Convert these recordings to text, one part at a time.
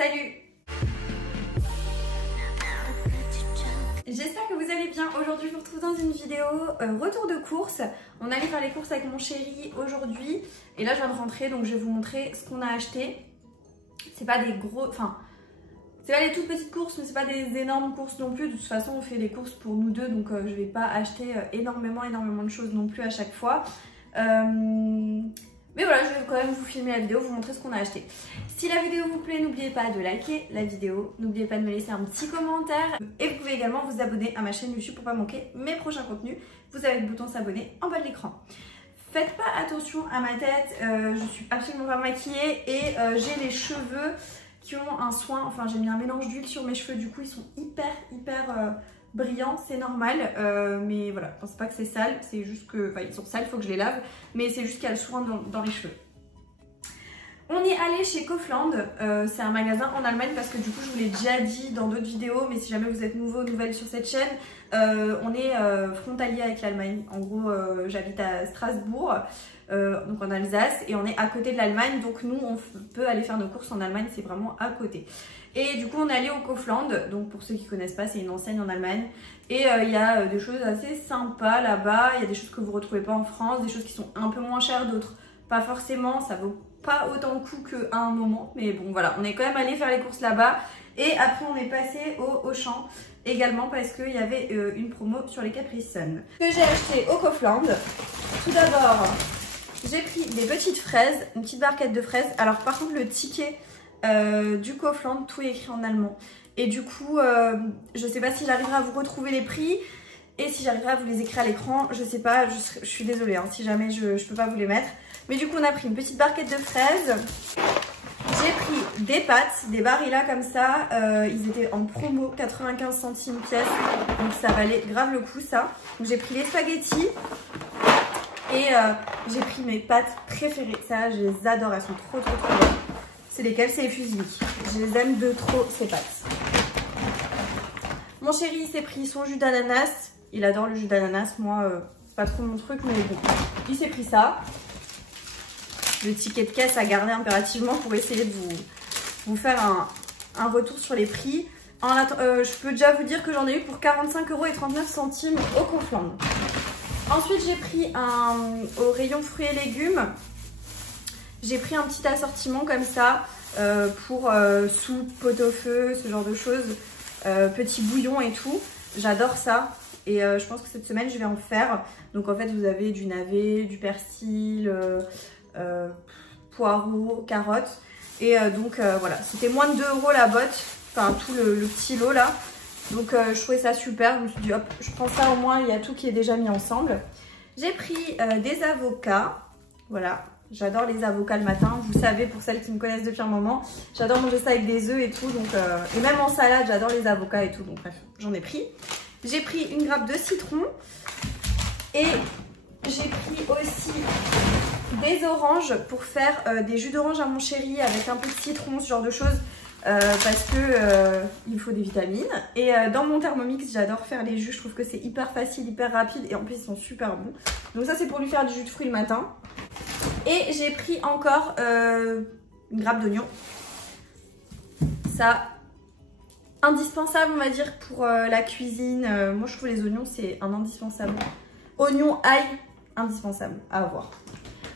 Salut! J'espère que vous allez bien. Aujourd'hui je vous retrouve dans une vidéo retour de course. On allait faire les courses avec mon chéri aujourd'hui et là je viens de rentrer, donc je vais vous montrer ce qu'on a acheté. C'est pas des gros... Enfin, c'est pas des toutes petites courses, mais c'est pas des énormes courses non plus. De toute façon on fait les courses pour nous deux, donc je vais pas acheter énormément de choses non plus à chaque fois. Mais voilà, je vais quand même vous filmer la vidéo, vous montrer ce qu'on a acheté. Si la vidéo vous plaît, n'oubliez pas de liker la vidéo, n'oubliez pas de me laisser un petit commentaire et vous pouvez également vous abonner à ma chaîne YouTube pour pas manquer mes prochains contenus. Vous avez le bouton s'abonner en bas de l'écran. Faites pas attention à ma tête, je suis absolument pas maquillée et j'ai les cheveux qui ont un soin, enfin j'ai mis un mélange d'huile sur mes cheveux, du coup ils sont hyper brillants, c'est normal, mais voilà, pensez pas que c'est sale, c'est juste que, enfin ils sont sales, il faut que je les lave, mais c'est juste qu'il y a le soin dans les cheveux. On est allé chez Kaufland, c'est un magasin en Allemagne parce que du coup je vous l'ai déjà dit dans d'autres vidéos, mais si jamais vous êtes nouveau ou nouvelle sur cette chaîne, on est frontalier avec l'Allemagne. En gros j'habite à Strasbourg, donc en Alsace, et on est à côté de l'Allemagne, donc nous on peut aller faire nos courses en Allemagne, c'est vraiment à côté. Et du coup on est allé au Kaufland, donc pour ceux qui connaissent pas, c'est une enseigne en Allemagne, et il y a des choses assez sympas là-bas, il y a des choses que vous retrouvez pas en France, des choses qui sont un peu moins chères, d'autres pas forcément, ça vaut pas autant le coup qu'à un moment, mais bon voilà, on est quand même allé faire les courses là-bas, et après on est passé au Auchan également parce qu'il y avait une promo sur les Capri Sun. Ce que j'ai acheté au Kaufland, tout d'abord j'ai pris des petites fraises, une petite barquette de fraises. Alors par contre le ticket du Kaufland, tout est écrit en allemand. Et du coup, je sais pas si j'arriverai à vous retrouver les prix et si j'arriverai à vous les écrire à l'écran. Je sais pas, je suis désolée hein, si jamais je peux pas vous les mettre. Mais du coup, on a pris une petite barquette de fraises. J'ai pris des pâtes, des Barilla comme ça. Ils étaient en promo, 95 centimes pièce. Donc ça valait grave le coup ça. Donc j'ai pris les spaghettis. Et j'ai pris mes pâtes préférées. Ça, je les adore, elles sont trop bonnes. C'est lesquelles? C'est les fusilli. Je les aime de trop, ces pâtes. Mon chéri s'est pris son jus d'ananas. Il adore le jus d'ananas. Moi, c'est pas trop mon truc, mais bon. Il s'est pris ça. Le ticket de caisse à garder impérativement pour essayer de vous faire un retour sur les prix. Je peux déjà vous dire que j'en ai eu pour 45,39 € au Kaufland. Ensuite, j'ai pris au rayon fruits et légumes. J'ai pris un petit assortiment comme ça pour soupe, pot-au-feu, ce genre de choses, petit bouillon et tout. J'adore ça et je pense que cette semaine je vais en faire. Donc en fait vous avez du navet, du persil, poireaux, carottes et donc voilà, c'était moins de 2 € la botte, enfin tout le petit lot là. Donc je trouvais ça super, je me suis dit hop, je prends ça, au moins il y a tout qui est déjà mis ensemble. J'ai pris des avocats, voilà. J'adore les avocats le matin, vous savez, pour celles qui me connaissent depuis un moment, j'adore manger ça avec des œufs et tout, donc et même en salade, j'adore les avocats et tout, donc bref, j'en ai pris. J'ai pris une grappe de citron et j'ai pris aussi des oranges pour faire des jus d'orange à mon chéri avec un peu de citron, ce genre de choses, parce que il faut des vitamines. Et dans mon Thermomix, j'adore faire les jus, je trouve que c'est hyper facile, hyper rapide et en plus ils sont super bons. Donc ça c'est pour lui faire du jus de fruits le matin. Et j'ai pris encore une grappe d'oignons. Ça, indispensable on va dire pour la cuisine. Moi je trouve les oignons c'est un indispensable. Oignons, ail, indispensable à avoir.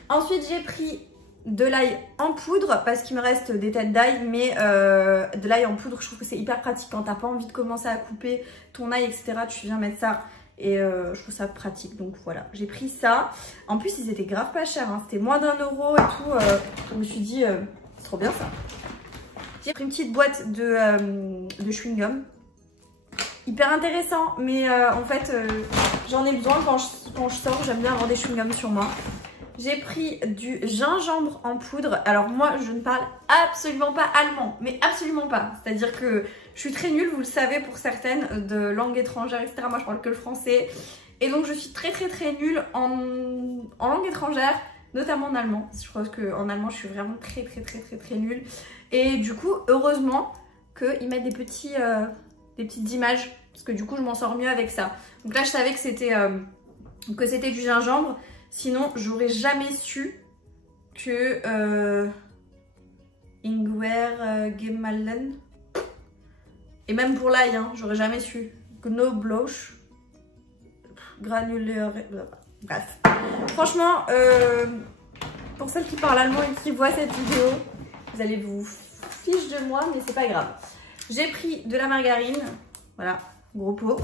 Ensuite j'ai pris de l'ail en poudre parce qu'il me reste des têtes d'ail, mais de l'ail en poudre je trouve que c'est hyper pratique quand t'as pas envie de commencer à couper ton ail etc. Tu viens mettre ça. Et je trouve ça pratique, donc voilà, j'ai pris ça. En plus ils étaient grave pas chers, hein. C'était moins d'1 € et tout. Je me suis dit c'est trop bien ça. J'ai pris une petite boîte de chewing-gum. Hyper intéressant, mais en fait j'en ai besoin quand je sors, j'aime bien avoir des chewing-gums sur moi. J'ai pris du gingembre en poudre. Alors moi je ne parle absolument pas allemand, mais absolument pas. C'est-à-dire que je suis très nulle, vous le savez pour certaines, de langue étrangère, etc. Moi je parle que le français. Et donc je suis très nulle en langue étrangère, notamment en allemand. Je pense qu'en allemand je suis vraiment très nulle. Et du coup heureusement qu'ils mettent des petites images, parce que du coup je m'en sors mieux avec ça. Donc là je savais que c'était du gingembre. Sinon, j'aurais jamais su que Ingwer Gemalen. Et même pour l'ail, hein, j'aurais jamais su. Knoblauch. Granulaire. Bref. Franchement, pour celles qui parlent allemand et qui voient cette vidéo, vous allez vous fiche de moi, mais c'est pas grave. J'ai pris de la margarine. Voilà, gros pot.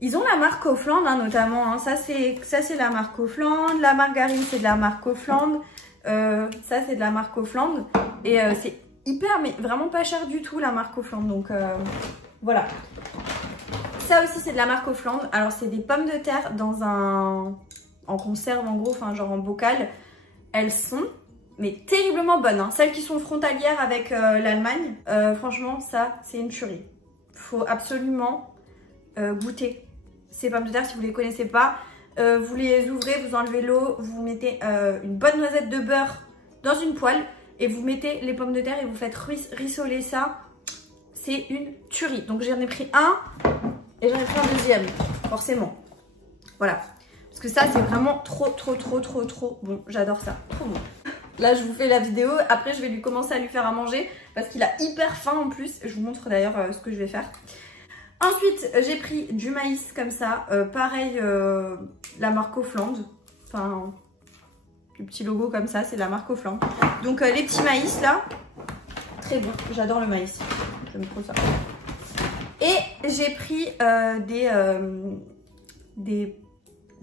Ils ont la marque Kaufland, hein, notamment. Hein. Ça, c'est la marque Kaufland. La margarine, c'est de la marque Kaufland. Ça, c'est de la marque Kaufland. Et c'est hyper, mais vraiment pas cher du tout, la marque Kaufland. Donc, voilà. Ça aussi, c'est de la marque Kaufland. Alors, c'est des pommes de terre dans un... en conserve, en gros, enfin, genre en bocal. Elles sont... mais terriblement bonnes. Hein. Celles qui sont frontalières avec l'Allemagne. Franchement, ça, c'est une tuerie. Faut absolument goûter ces pommes de terre si vous les connaissez pas. Vous les ouvrez, vous enlevez l'eau, vous mettez une bonne noisette de beurre dans une poêle et vous mettez les pommes de terre et vous faites rissoler ça. C'est une tuerie. Donc j'en ai pris un et j'en ai pris un deuxième, forcément. Voilà. Parce que ça, c'est vraiment trop bon. J'adore ça. Trop bon. Là, je vous fais la vidéo. Après, je vais lui commencer à lui faire à manger parce qu'il a hyper faim en plus. Je vous montre d'ailleurs ce que je vais faire. Ensuite, j'ai pris du maïs comme ça. Pareil, la marque Kaufland. Enfin, le petit logo comme ça, c'est la marque Kaufland. Donc, les petits maïs là. Très bon. J'adore le maïs. J'aime trop ça. Et j'ai pris de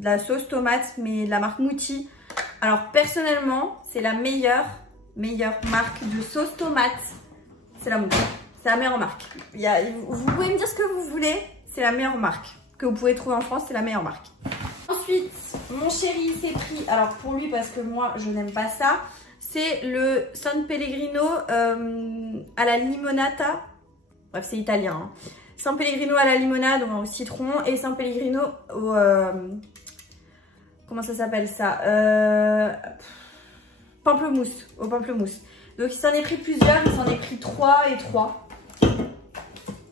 la sauce tomate, mais de la marque Mouti. Alors, personnellement, c'est la meilleure marque de sauce tomate. C'est la Mouti. C'est la meilleure marque. Vous pouvez me dire ce que vous voulez, c'est la meilleure marque que vous pouvez trouver en France, c'est la meilleure marque. Ensuite, mon chéri s'est pris, alors pour lui parce que moi je n'aime pas ça, c'est le San Pellegrino à la limonata. Bref, c'est italien. Hein. San Pellegrino à la limonade au citron et San Pellegrino au... comment ça s'appelle ça, pamplemousse, au pamplemousse. Donc il s'en est pris plusieurs, il s'en est pris 3 et 3.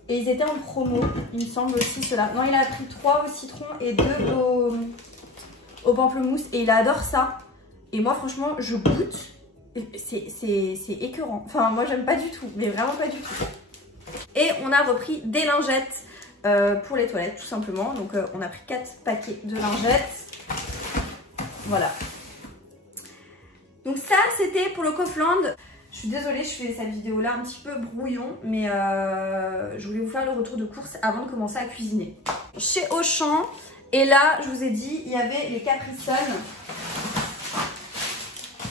Et ils étaient en promo, il me semble aussi ceux-là. Non, il a pris 3 au citron et 2 au pamplemousse. Et il adore ça. Et moi, franchement, je goûte. C'est écœurant. Enfin, moi, j'aime pas du tout. Mais vraiment pas du tout. Et on a repris des lingettes pour les toilettes, tout simplement. Donc, on a pris 4 paquets de lingettes. Voilà. Donc ça, c'était pour le Kaufland. Je suis désolée, je fais cette vidéo là un petit peu brouillon, mais je voulais vous faire le retour de course avant de commencer à cuisiner. Chez Auchan, et là, je vous ai dit, il y avait les Capri-Sun.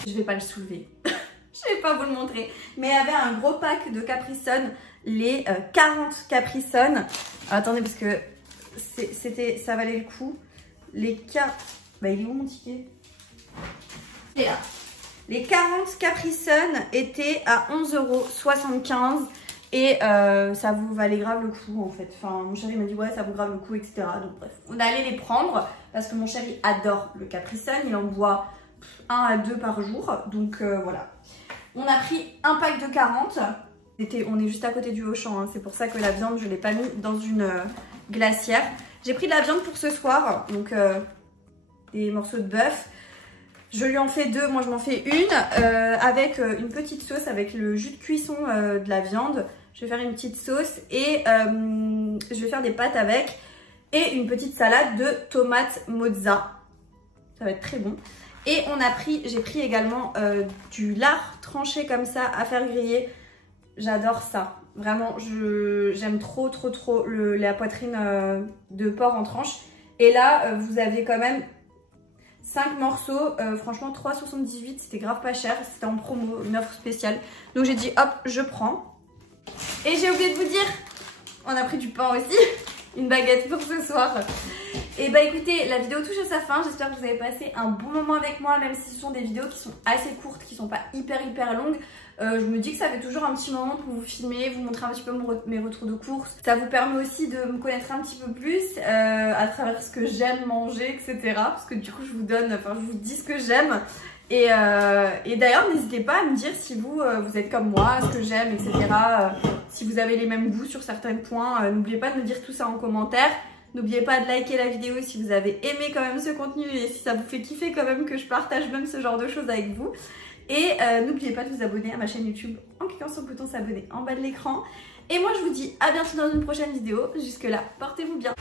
Je vais pas le soulever, je vais pas vous le montrer, mais il y avait un gros pack de Capri-Sun, les 40 Capri-Sun. Attendez, parce que ça valait le coup. Les 40... Bah, il est où mon ticket? Et là. Les 40 Capri-Sun étaient à 11,75 € et ça vous valait grave le coup en fait. Enfin, mon chéri m'a dit ouais, ça vaut grave le coup, etc. Donc bref, on allait les prendre parce que mon chéri adore le Capri-Sun. Il en boit 1 à 2 par jour. Donc voilà. On a pris un pack de 40. On est juste à côté du Auchan. Hein. C'est pour ça que la viande, je ne l'ai pas mis dans une glacière. J'ai pris de la viande pour ce soir. Donc des morceaux de bœuf. Je lui en fais 2, moi je m'en fais une avec une petite sauce avec le jus de cuisson de la viande. Je vais faire une petite sauce et je vais faire des pâtes avec et une petite salade de tomates mozza. Ça va être très bon. Et j'ai pris également du lard tranché comme ça à faire griller. J'adore ça. Vraiment, j'aime trop la poitrine de porc en tranche. Et là, vous avez quand même 5 morceaux, franchement 3,78, c'était grave pas cher, c'était en promo, une offre spéciale. Donc j'ai dit hop, je prends. Et j'ai oublié de vous dire, on a pris du pain aussi, une baguette pour ce soir. Et bah écoutez, la vidéo touche à sa fin, j'espère que vous avez passé un bon moment avec moi, même si ce sont des vidéos qui sont assez courtes, qui sont pas hyper longues. Je me dis que ça fait toujours un petit moment pour vous filmer, vous montrer un petit peu mes retours de course. Ça vous permet aussi de me connaître un petit peu plus à travers ce que j'aime manger, etc. Parce que du coup, je vous dis ce que j'aime. Et d'ailleurs, n'hésitez pas à me dire si vous êtes comme moi, ce que j'aime, etc. Si vous avez les mêmes goûts sur certains points, n'oubliez pas de me dire tout ça en commentaire. N'oubliez pas de liker la vidéo si vous avez aimé quand même ce contenu et si ça vous fait kiffer quand même que je partage même ce genre de choses avec vous. Et n'oubliez pas de vous abonner à ma chaîne YouTube en cliquant sur le bouton s'abonner en bas de l'écran. Et moi je vous dis à bientôt dans une prochaine vidéo. Jusque là, portez-vous bien.